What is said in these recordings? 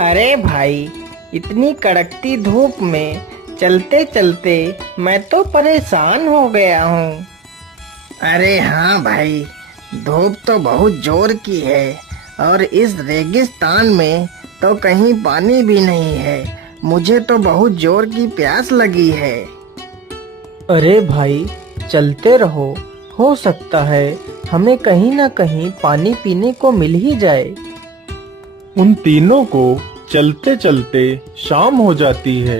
अरे भाई, इतनी कड़कती धूप में चलते चलते मैं तो परेशान हो गया हूँ। अरे हाँ भाई, धूप तो बहुत जोर की है और इस रेगिस्तान में तो कहीं पानी भी नहीं है। मुझे तो बहुत जोर की प्यास लगी है। अरे भाई, चलते रहो। हो सकता है हमें कहीं ना कहीं पानी पीने को मिल ही जाए। उन तीनों को चलते चलते शाम हो जाती है।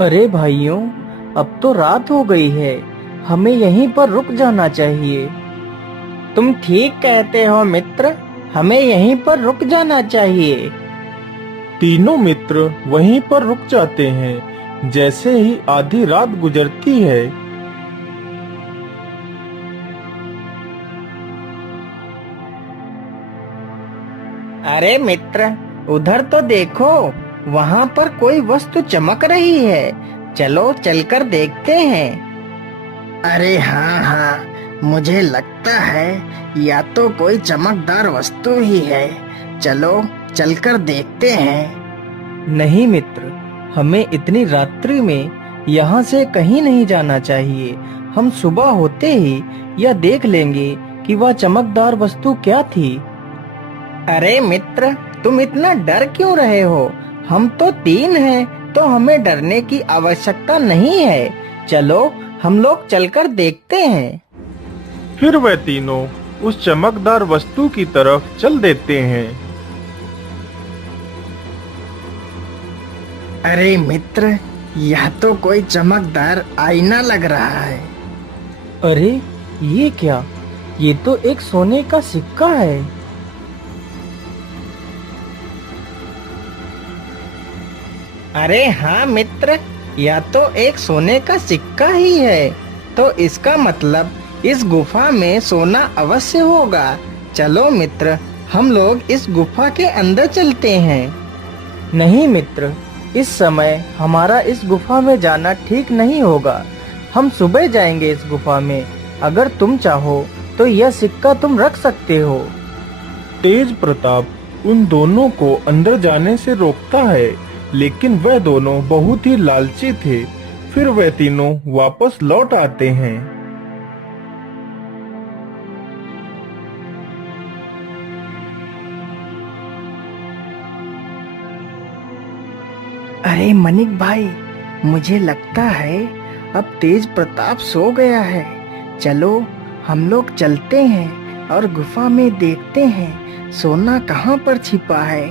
अरे भाइयों, अब तो रात हो गई है। हमें यहीं पर रुक जाना चाहिए। तुम ठीक कहते हो मित्र, हमें यहीं पर रुक जाना चाहिए। तीनों मित्र वहीं पर रुक जाते हैं। जैसे ही आधी रात गुजरती है, अरे मित्र, उधर तो देखो, वहाँ पर कोई वस्तु चमक रही है। चलो चलकर देखते हैं। अरे हाँ हाँ, मुझे लगता है या तो कोई चमकदार वस्तु ही है। चलो चलकर देखते हैं। नहीं मित्र, हमें इतनी रात्रि में यहाँ से कहीं नहीं जाना चाहिए। हम सुबह होते ही यह देख लेंगे कि वह चमकदार वस्तु क्या थी। अरे मित्र, तुम इतना डर क्यों रहे हो? हम तो तीन हैं, तो हमें डरने की आवश्यकता नहीं है। चलो हम लोग चलकर देखते हैं। फिर वह तीनों उस चमकदार वस्तु की तरफ चल देते हैं। अरे मित्र, यह तो कोई चमकदार आईना लग रहा है। अरे ये क्या? ये तो एक सोने का सिक्का है। अरे हाँ मित्र, यह तो एक सोने का सिक्का ही है। तो इसका मतलब इस गुफा में सोना अवश्य होगा। चलो मित्र, हम लोग इस गुफा के अंदर चलते हैं। नहीं मित्र, इस समय हमारा इस गुफा में जाना ठीक नहीं होगा। हम सुबह जाएंगे इस गुफा में। अगर तुम चाहो तो यह सिक्का तुम रख सकते हो। तेज प्रताप उन दोनों को अंदर जाने से रोकता है, लेकिन वह दोनों बहुत ही लालची थे। फिर वह तीनों वापस लौट आते हैं। अरे मनिक भाई, मुझे लगता है अब तेज प्रताप सो गया है। चलो हम लोग चलते हैं और गुफा में देखते हैं सोना कहाँ पर छिपा है।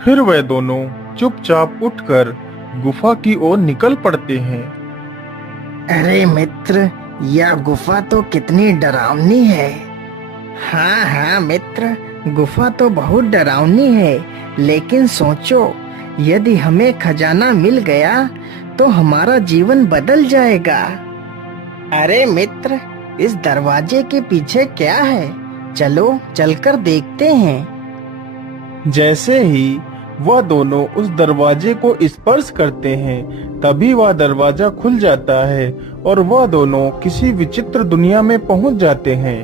फिर वह दोनों चुपचाप उठकर गुफा की ओर निकल पड़ते हैं। अरे मित्र, यह गुफा तो कितनी डरावनी है। हाँ हाँ मित्र, गुफा तो बहुत डरावनी है। लेकिन सोचो, यदि हमें खजाना मिल गया तो हमारा जीवन बदल जाएगा। अरे मित्र, इस दरवाजे के पीछे क्या है? चलो चलकर देखते हैं। जैसे ही वह दोनों उस दरवाजे को स्पर्श करते हैं, तभी वह दरवाजा खुल जाता है और वह दोनों किसी विचित्र दुनिया में पहुंच जाते हैं।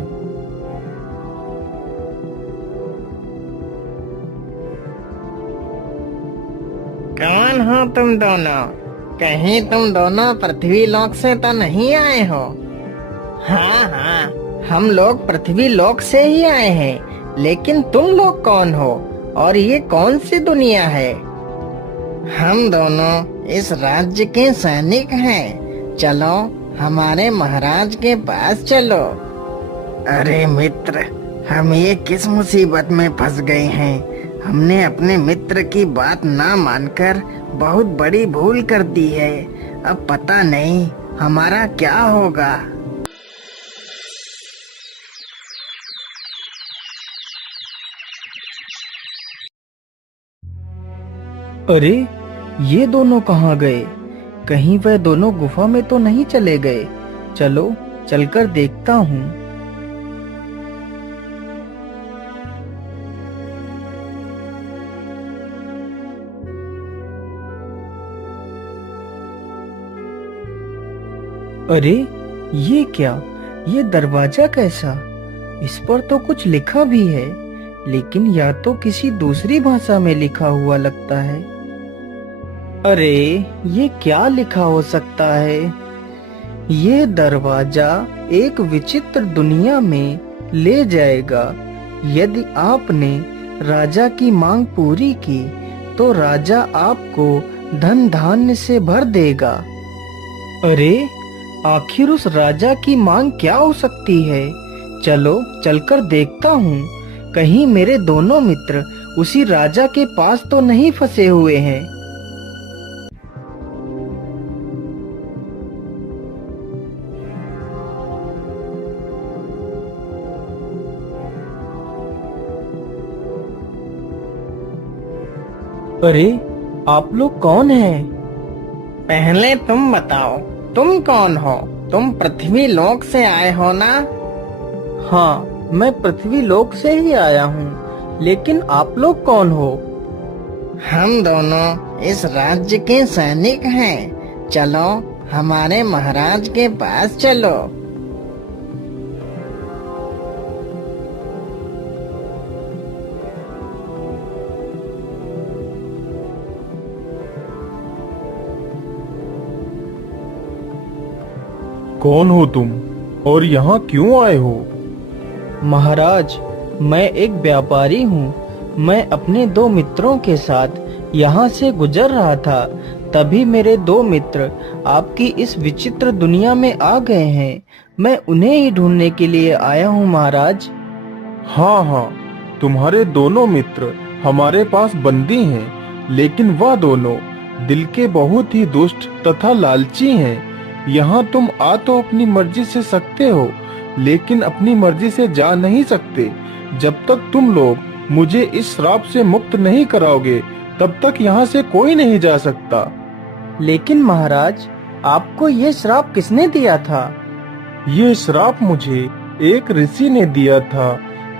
कौन हो तुम दोनों? कहीं तुम दोनों पृथ्वी लोक से तो नहीं आए हो? हाँ हाँ, हम लोग पृथ्वी लोक से ही आए हैं। लेकिन तुम लोग कौन हो और ये कौन सी दुनिया है? हम दोनों इस राज्य के सैनिक हैं। चलो हमारे महाराज के पास चलो। अरे मित्र, हम ये किस मुसीबत में फंस गए हैं? हमने अपने मित्र की बात ना मानकर बहुत बड़ी भूल कर दी है। अब पता नहीं हमारा क्या होगा। अरे ये दोनों कहाँ गए? कहीं वह दोनों गुफा में तो नहीं चले गए? चलो चलकर देखता हूँ। अरे ये क्या? ये दरवाजा कैसा? इस पर तो कुछ लिखा भी है, लेकिन यह तो किसी दूसरी भाषा में लिखा हुआ लगता है। अरे, ये क्या लिखा हो सकता है? ये दरवाजा एक विचित्र दुनिया में ले जाएगा। यदि आपने राजा की मांग पूरी की, तो राजा आपको धन धान्य से भर देगा। अरे, आखिर उस राजा की मांग क्या हो सकती है? चलो चलकर देखता हूँ, कहीं मेरे दोनों मित्र उसी राजा के पास तो नहीं फंसे हुए हैं। अरे, आप लोग कौन हैं? पहले तुम बताओ, तुम कौन हो? तुम पृथ्वी लोक से आए हो ना? हाँ, मैं पृथ्वी लोक से ही आया हूँ, लेकिन आप लोग कौन हो? हम दोनों इस राज्य के सैनिक हैं। चलो हमारे महाराज के पास चलो। कौन हो तुम और यहाँ क्यों आए हो? महाराज, मैं एक व्यापारी हूँ। मैं अपने 2 मित्रों के साथ यहाँ से गुजर रहा था, तभी मेरे 2 मित्र आपकी इस विचित्र दुनिया में आ गए हैं। मैं उन्हें ही ढूंढने के लिए आया हूँ महाराज। हाँ हाँ, तुम्हारे दोनों मित्र हमारे पास बंदी हैं, लेकिन वह दोनों दिल के बहुत ही दुष्ट तथा लालची हैं। यहाँ तुम आ तो अपनी मर्जी से सकते हो, लेकिन अपनी मर्जी से जा नहीं सकते। जब तक तुम लोग मुझे इस श्राप से मुक्त नहीं कराओगे, तब तक यहाँ से कोई नहीं जा सकता। लेकिन महाराज, आपको ये श्राप किसने दिया था? ये श्राप मुझे एक ऋषि ने दिया था।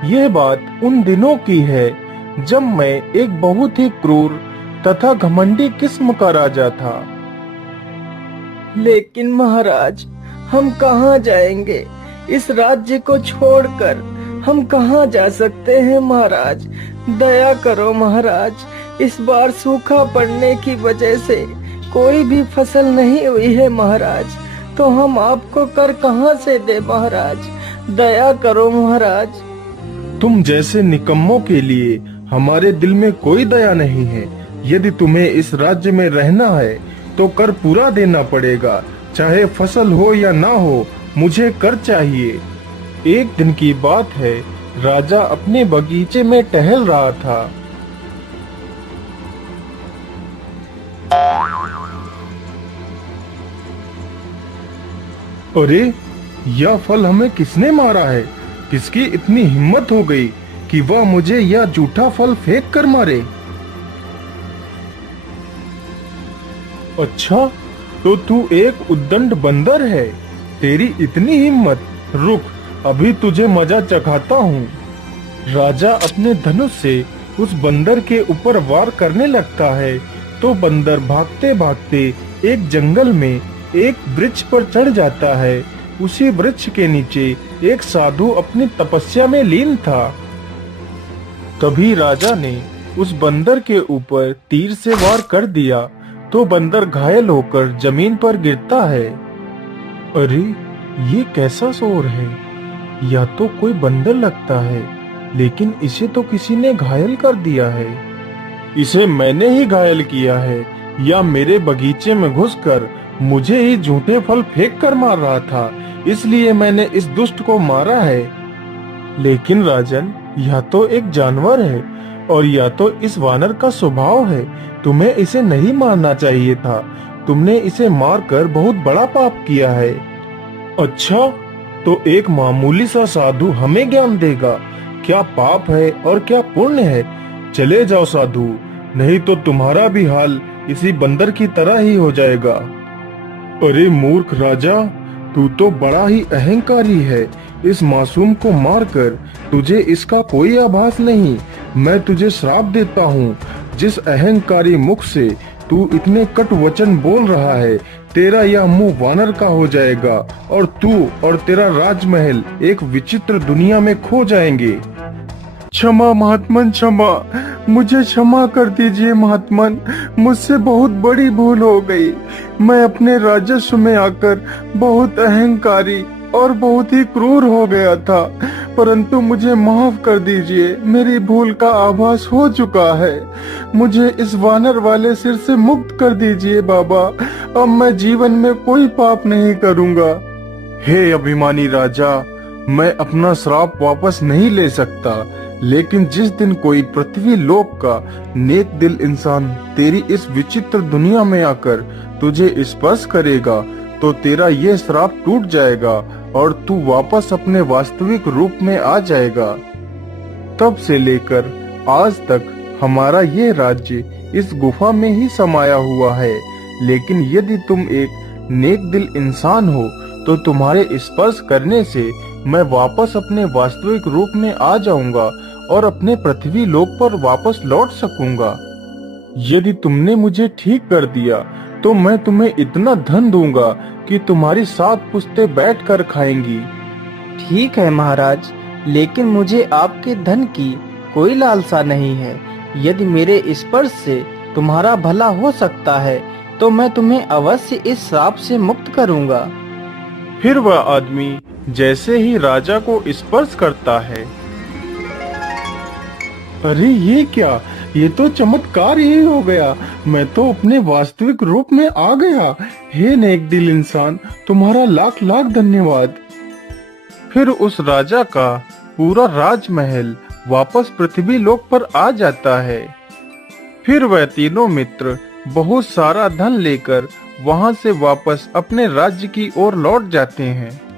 यह बात उन दिनों की है जब मैं एक बहुत ही क्रूर तथा घमंडी किस्म का राजा था। लेकिन महाराज, हम कहाँ जाएंगे? इस राज्य को छोड़कर हम कहाँ जा सकते हैं महाराज? दया करो महाराज। इस बार सूखा पड़ने की वजह से कोई भी फसल नहीं हुई है महाराज, तो हम आपको कर कहाँ से दे महाराज? दया करो महाराज। तुम जैसे निकम्मों के लिए हमारे दिल में कोई दया नहीं है। यदि तुम्हें इस राज्य में रहना है तो कर पूरा देना पड़ेगा, चाहे फसल हो या ना हो, मुझे कर चाहिए। एक दिन की बात है, राजा अपने बगीचे में टहल रहा था। अरे, यह फल हमें किसने मारा है? किसकी इतनी हिम्मत हो गई कि वह मुझे यह जूठा फल फेंक कर मारे? अच्छा, तो तू एक उद्दंड बंदर है। तेरी इतनी हिम्मत, रुक, अभी तुझे मजा चखाता हूँ। राजा अपने धनुष से उस बंदर के ऊपर वार करने लगता है, तो बंदर भागते भागते एक जंगल में एक वृक्ष पर चढ़ जाता है। उसी वृक्ष के नीचे एक साधु अपनी तपस्या में लीन था। तभी राजा ने उस बंदर के ऊपर तीर से वार कर दिया, तो बंदर घायल होकर जमीन पर गिरता है। अरे, ये कैसा शोर है? यह तो कोई बंदर लगता है, लेकिन इसे तो किसी ने घायल कर दिया है। इसे मैंने ही घायल किया है, या मेरे बगीचे में घुसकर मुझे ही झूठे फल फेंक कर मार रहा था, इसलिए मैंने इस दुष्ट को मारा है। लेकिन राजन, यह तो एक जानवर है, और यह तो इस वानर का स्वभाव है। तुम्हें इसे नहीं मारना चाहिए था। तुमने इसे मारकर बहुत बड़ा पाप किया है। अच्छा, तो एक मामूली सा साधु हमें ज्ञान देगा क्या पाप है और क्या पुण्य है? चले जाओ साधु, नहीं तो तुम्हारा भी हाल इसी बंदर की तरह ही हो जाएगा। अरे मूर्ख राजा, तू तो बड़ा ही अहंकारी है। इस मासूम को मारकर तुझे इसका कोई आभास नहीं। मैं तुझे श्राप देता हूँ, जिस अहंकारी मुख से तू इतने कटु वचन बोल रहा है? तेरा यह मुंह वानर का हो जाएगा और तू और तेरा राजमहल एक विचित्र दुनिया में खो जाएंगे। क्षमा महात्मन, क्षमा, मुझे क्षमा कर दीजिए महात्मन, मुझसे बहुत बड़ी भूल हो गई। मैं अपने राजस्व में आकर बहुत अहंकारी और बहुत ही क्रूर हो गया था, परंतु मुझे माफ कर दीजिए, मेरी भूल का आभास हो चुका है। मुझे इस वानर वाले सिर से मुक्त कर दीजिए बाबा, अब मैं जीवन में कोई पाप नहीं करूँगा। हे अभिमानी राजा, मैं अपना श्राप वापस नहीं ले सकता, लेकिन जिस दिन कोई पृथ्वी लोक का नेक दिल इंसान तेरी इस विचित्र दुनिया में आकर तुझे स्पर्श करेगा तो तेरा ये श्राप टूट जाएगा और तू वापस अपने वास्तविक रूप में आ जाएगा। तब से लेकर आज तक हमारा ये राज्य इस गुफा में ही समाया हुआ है, लेकिन यदि तुम एक नेक दिल इंसान हो तो तुम्हारे स्पर्श करने से मैं वापस अपने वास्तविक रूप में आ जाऊंगा और अपने पृथ्वी लोक पर वापस लौट सकूंगा। यदि तुमने मुझे ठीक कर दिया तो मैं तुम्हें इतना धन दूंगा कि तुम्हारी 7 पुश्तें बैठकर खाएंगी। ठीक है महाराज, लेकिन मुझे आपके धन की कोई लालसा नहीं है। यदि मेरे स्पर्श से तुम्हारा भला हो सकता है तो मैं तुम्हें अवश्य इस श्राप से मुक्त करूंगा। फिर वह आदमी जैसे ही राजा को स्पर्श करता है, अरे ये क्या, ये तो चमत्कार ही हो गया, मैं तो अपने वास्तविक रूप में आ गया। हे नेक दिल इंसान, तुम्हारा लाख लाख धन्यवाद। फिर उस राजा का पूरा राजमहल वापस पृथ्वी लोक पर आ जाता है। फिर वह तीनों मित्र बहुत सारा धन लेकर वहां से वापस अपने राज्य की ओर लौट जाते हैं।